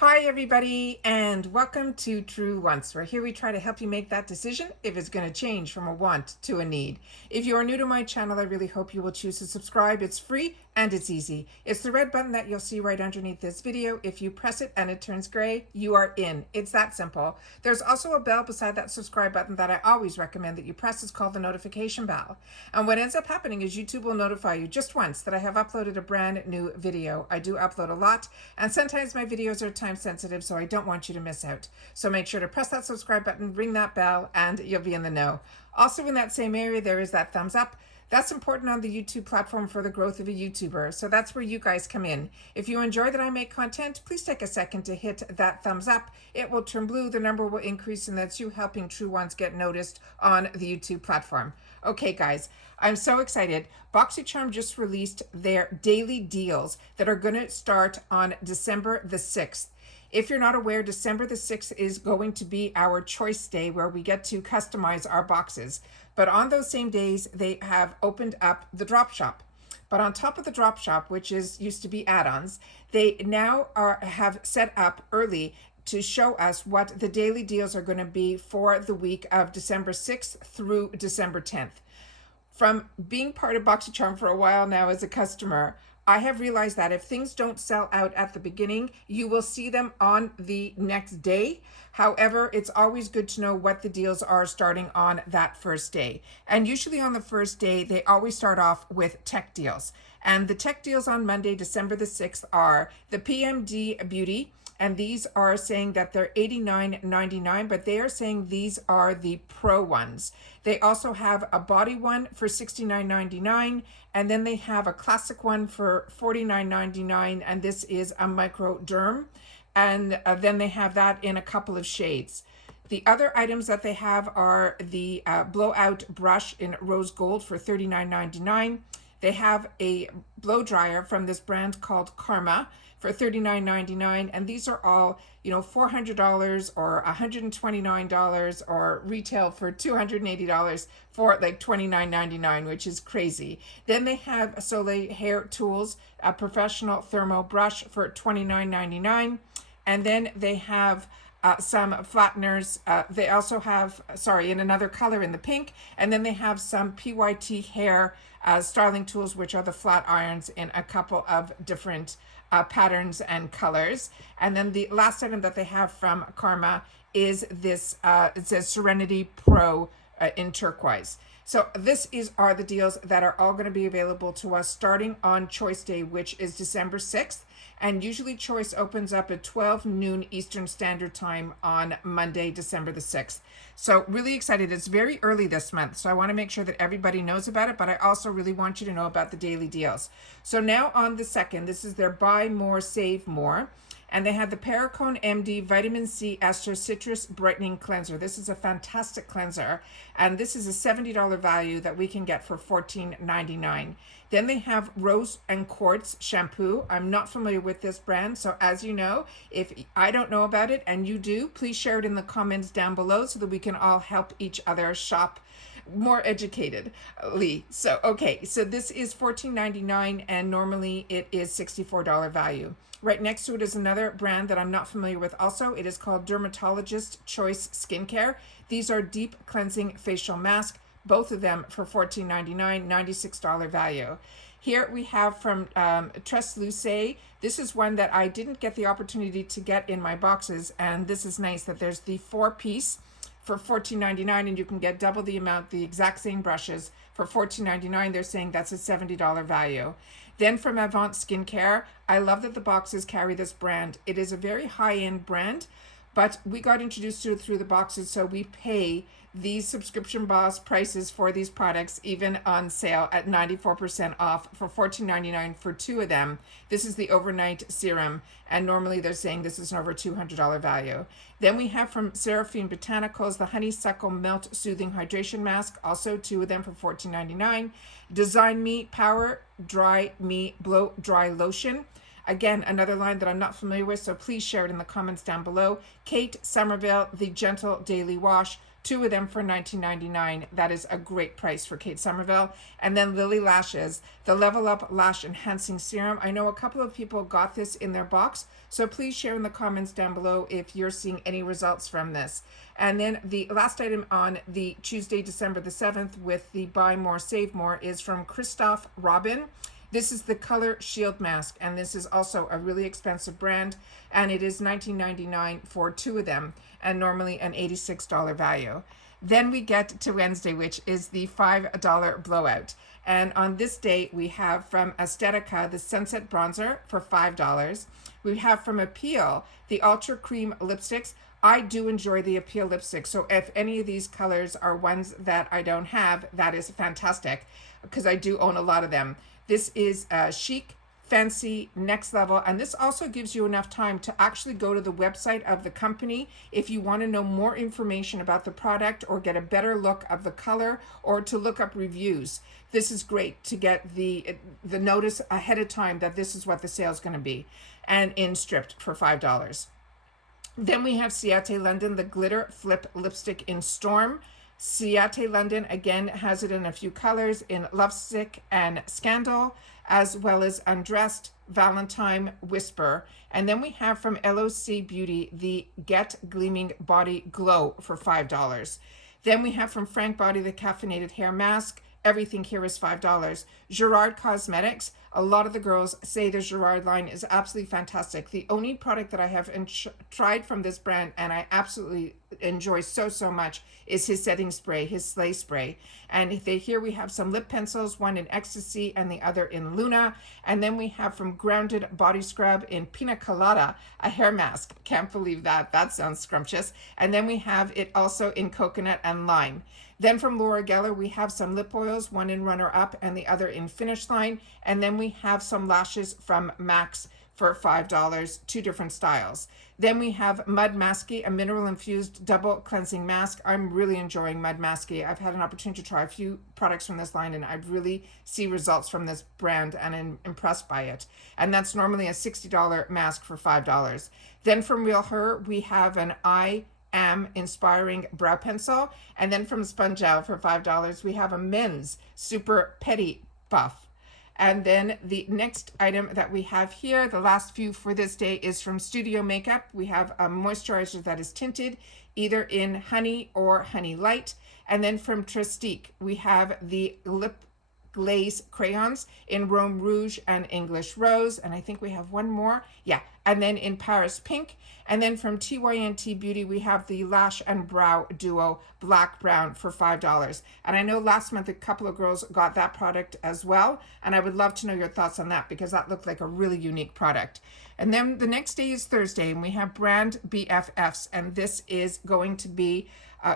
Hi everybody, and welcome to True Wants, where here we try to help you make that decision if it's going to change from a want to a need. If you are new to my channel, I really hope you will choose to subscribe. It's free and it's easy. It's the red button that you'll see right underneath this video. If you press it and it turns gray, you are in. It's that simple. There's also a bell beside that subscribe button that I always recommend that you press. It's called the notification bell. And what ends up happening is YouTube will notify you just once that I have uploaded a brand new video. I do upload a lot, and sometimes my videos are time sensitive, so I don't want you to miss out. So make sure to press that subscribe button, ring that bell, and you'll be in the know. Also in that same area, there is that thumbs up. That's important on the YouTube platform for the growth of a YouTuber. So that's where you guys come in. If you enjoy that I make content, please take a second to hit that thumbs up. It will turn blue, the number will increase, and that's you helping true ones get noticed on the YouTube platform. Okay, guys, I'm so excited. Boxycharm just released their daily deals that are going to start on December the 6th. If you're not aware, December the 6th is going to be our choice day where we get to customize our boxes. But on those same days, they have opened up the drop shop. But on top of the drop shop, which used to be add-ons, they now have set up early to show us what the daily deals are going to be for the week of December 6th through December 10th. From being part of Boxycharm for a while now as a customer, I have realized that if things don't sell out at the beginning, you will see them on the next day. However, it's always good to know what the deals are starting on that first day. And usually on the first day, they always start off with tech deals. And the tech deals on Monday, December the 6th are the PMD Beauty. And these are saying that they're $89.99, but they are saying these are the pro ones. They also have a body one for $69.99, and then they have a classic one for $49.99, and this is a microderm. And then they have that in a couple of shades. The other items that they have are the blowout brush in rose gold for $39.99. They have a blow dryer from this brand called Karma for $39.99, and these are all, $400 or $129 or retail for $280 for like $29.99, which is crazy. Then they have Soleil Hair Tools, a professional thermal brush for $29.99, and then they have some flatteners. They also have, in another color in the pink, and then they have some PYT hair styling tools, which are the flat irons in a couple of different patterns and colors. And then the last item that they have from Karma is this, it says Serenity Pro in turquoise. So are the deals that are all going to be available to us starting on Choice Day, which is December 6th. And usually Choice opens up at 12 noon Eastern Standard Time on Monday, December the 6th. So really excited. It's very early this month, so I want to make sure that everybody knows about it, but I also really want you to know about the daily deals. So now on the 2nd, this is their Buy More, Save More. And they have the Pericone MD Vitamin C Estro Citrus Brightening Cleanser. This is a fantastic cleanser, and this is a $70 value that we can get for $14.99. Then they have Rose and Quartz Shampoo. I'm not familiar with this brand, so as you know, if I don't know about it and you do, please share it in the comments down below so that we can all help each other shop more educatedly. So this is $14.99, and normally it is $64 value. Right next to it is another brand that I'm not familiar with also. It is called Dermatologist Choice Skincare. These are deep cleansing facial mask, both of them for $14.99, $96 value. Here we have from Tresluce. This is one that I didn't get the opportunity to get in my boxes, and this is nice that there's the 4-piece for $14.99, and you can get double the amount, the exact same brushes for $14.99. They're saying that's a $70 value. Then from Avant Skincare, I love that the boxes carry this brand. It is a very high-end brand, but we got introduced to it through the boxes, so we pay these subscription boss prices for these products, even on sale at 94% off for $14.99 for 2 of them. This is the Overnight Serum, and normally they're saying this is an over $200 value. Then we have from Seraphine Botanicals the Honeysuckle Melt Soothing Hydration Mask, also 2 of them for $14.99. Design Me Power Dry Me Blow Dry Lotion. Again, another line that I'm not familiar with, so please share it in the comments down below. Kate Somerville, the Gentle Daily Wash. 2 of them for $19.99. That is a great price for Kate Somerville. And then Lily Lashes, the Level Up Lash Enhancing Serum. I know a couple of people got this in their box, so please share in the comments down below if you're seeing any results from this. And then the last item on the Tuesday, December the 7th with the Buy More, Save More is from Christophe Robin. This is the Color Shield Mask, and this is also a really expensive brand, and it is $19.99 for 2 of them, and normally an $86 value. Then we get to Wednesday, which is the $5 blowout. And on this day, we have from Estetica, the Sunset Bronzer for $5. We have from Appeal, the Ultra Cream Lipsticks. I do enjoy the Appeal lipstick, so if any of these colors are ones that I don't have, that is fantastic, because I do own a lot of them. This is chic, fancy, next level, and this also gives you enough time to actually go to the website of the company if you want to know more information about the product or get a better look of the color or to look up reviews. This is great to get the notice ahead of time that this is what the sale is going to be, and in stripped for $5. Then we have Ciate London, the Glitter Flip Lipstick in Storm. Ciate London, again, has it in a few colors in Lovesick and Scandal, as well as Undressed, Valentine, Whisper. And then we have from LOC Beauty, the Get Gleaming Body Glow for $5. Then we have from Frank Body, the Caffeinated Hair Mask. Everything here is $5. Gerard Cosmetics. A lot of the girls say the Gerard line is absolutely fantastic. The only product that I have tried from this brand and I absolutely enjoy so much is his setting spray, his Slay Spray. And here we have some lip pencils, one in Ecstasy and the other in Luna. And then we have from Grounded Body Scrub in Pina Colada, a hair mask. Can't believe that. That sounds scrumptious. And then we have it also in Coconut and Lime. Then from Laura Geller, we have some lip oils, one in Runner Up and the other in Finish Line. And then we have some lashes from Max for $5, 2 different styles. Then we have Mud Masky, a mineral-infused double cleansing mask. I'm really enjoying Mud Masky. I've had an opportunity to try a few products from this line, and I really see results from this brand and am impressed by it. And that's normally a $60 mask for $5. Then from Real Her, we have an I Am Inspiring Brow Pencil. And then from Spongel for $5, we have a men's Super Petty Buff. And then the next item that we have here, the last few for this day, is from Studio Makeup. We have a moisturizer that is tinted either in Honey or Honey Light. And then from Trestique, we have the Lip Glaze crayons in Rome Rouge and English Rose. And I think we have one more. Yeah. And then in Paris Pink. And then from TYNT Beauty, we have the Lash and Brow Duo Black Brown for $5. And I know last month a couple of girls got that product as well. And I would love to know your thoughts on that because that looked like a really unique product. And then the next day is Thursday and we have brand Bffs. And this is going to be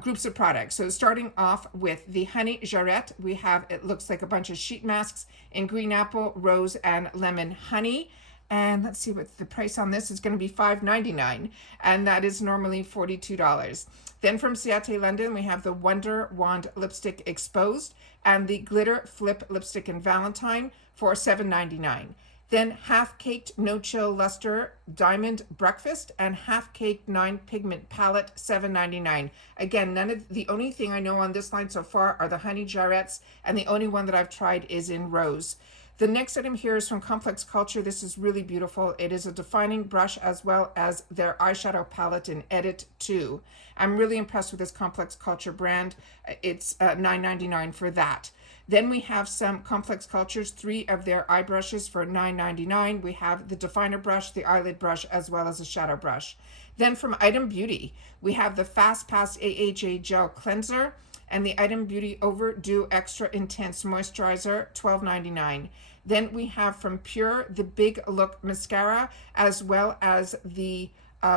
groups of products. So starting off with the Honey Jarrette, we have, it looks like a bunch of sheet masks in Green Apple, Rose, and Lemon Honey. And let's see what the price on this is going to be, $5.99, and that is normally $42. Then from Ciate London, we have the Wonder Wand Lipstick Exposed and the Glitter Flip Lipstick in Valentine for $7.99. Then Half Caked No Chill Luster Diamond Breakfast and Half Caked 9 Pigment Palette, $7.99. Again, the only thing I know on this line so far are the Honey Jarrettes, and the only one that I've tried is in Rose. The next item here is from Complex Culture. This is really beautiful. It is a defining brush as well as their eyeshadow palette in Edit 2. I'm really impressed with this Complex Culture brand. It's $9.99 for that. Then we have some Complex Cultures, 3 of their eye brushes for $9.99. We have the definer brush, the eyelid brush, as well as a shadow brush. Then from Item Beauty, we have the Fast Pass AHA Gel Cleanser and the Item Beauty Overdue Extra Intense Moisturizer, $12.99. Then we have from Pure the Big Look Mascara, as well as the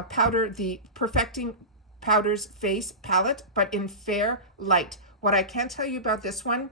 powder, the Perfecting Powders Face Palette, but in Fair Light. What I can tell you about this one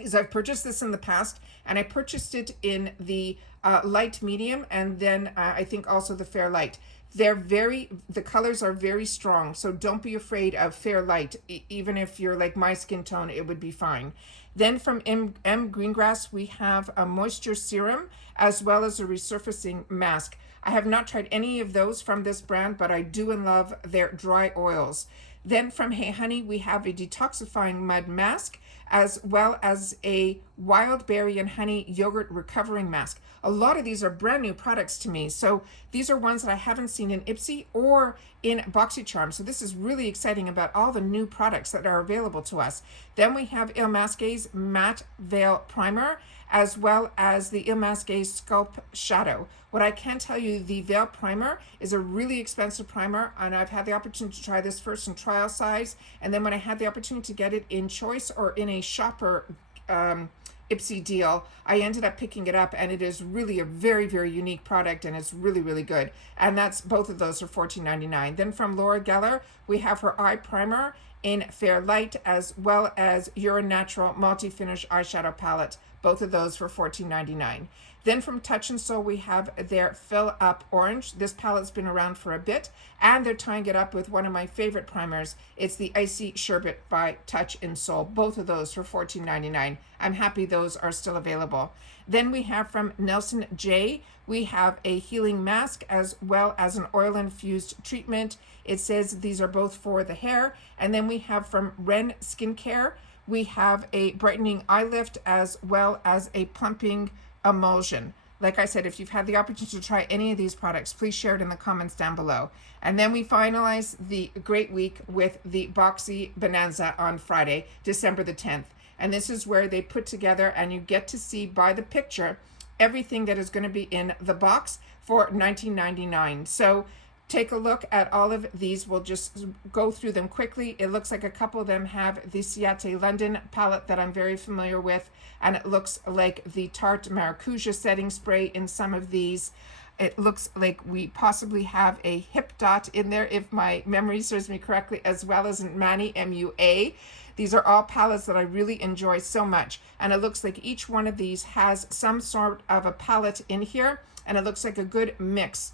is I've purchased this in the past, and I purchased it in the light medium, and then I think also the fair light. The colors are very strong, so don't be afraid of fair light. Even if you're like my skin tone, it would be fine. Then from M Greengrass, we have a moisture serum as well as a resurfacing mask. I have not tried any of those from this brand, but I do and love their dry oils. Then from Hey Honey, we have a detoxifying mud mask, as well as a wild berry and honey yogurt recovering mask. A lot of these are brand new products to me. So these are ones that I haven't seen in Ipsy or in Boxycharm. So this is really exciting about all the new products that are available to us. Then we have Il Masque's Matte Veil Primer, as well as the Il Masqué Sculpt Shadow. What I can tell you, the Veil Primer is a really expensive primer, and I've had the opportunity to try this first in trial size, and then when I had the opportunity to get it in choice or in a shopper Ipsy deal, I ended up picking it up, and it is really a very, very unique product, and it's really, really good. And that's both of those are $14.99. Then from Laura Geller, we have her eye primer in Fair Light, as well as Your Natural Multi-Finish Eyeshadow Palette. Both of those for $14.99. Then from Touch and Soul, we have their Fill Up Orange. This palette's been around for a bit, and they're tying it up with one of my favorite primers. It's the Icy Sherbet by Touch and Soul. Both of those for $14.99. I'm happy those are still available. Then we have from Nelson J, we have a healing mask as well as an oil-infused treatment. It says these are both for the hair. And then we have from Ren Skincare, we have a brightening eye lift as well as a plumping emulsion. Like I said, if you've had the opportunity to try any of these products, please share it in the comments down below. And then we finalize the great week with the Boxy Bonanza on Friday, December the 10th. And this is where they put together, and you get to see by the picture everything that is going to be in the box for $19.99. So take a look at all of these. We'll just go through them quickly. It looks like a couple of them have the Ciate London palette that I'm very familiar with, and it looks like the Tarte Maracuja setting spray in some of these. It looks like we possibly have a Hip Dot in there, if my memory serves me correctly, as well as in Mani, M-U-A. These are all palettes that I really enjoy so much, and it looks like each one of these has some sort of a palette in here, and it looks like a good mix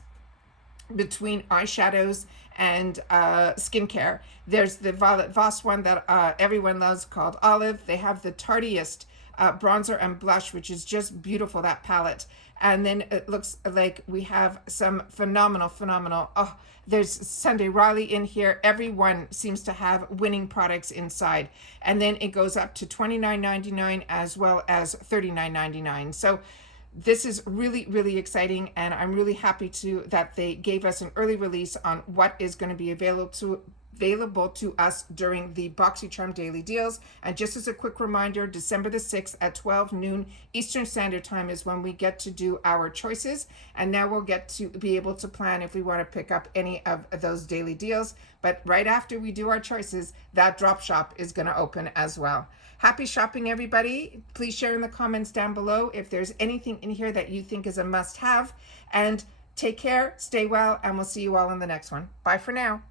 between eyeshadows and skincare. There's the Violet Voss one that everyone loves called Olive. They have the Tardiest bronzer and blush, which is just beautiful, that palette. And then it looks like we have some phenomenal, oh, there's Sunday Riley in here. Everyone seems to have winning products inside. And then it goes up to $29.99 as well as $39.99. So this is really, really exciting, and I'm really happy that they gave us an early release on what is going to be available to us during the Boxycharm Daily Deals. And just as a quick reminder, December the 6th at 12 noon Eastern Standard Time is when we get to do our choices. And now we'll get to be able to plan if we want to pick up any of those daily deals. But right after we do our choices, that drop shop is going to open as well. Happy shopping, everybody. Please share in the comments down below if there's anything in here that you think is a must-have. And take care, stay well, and we'll see you all in the next one. Bye for now.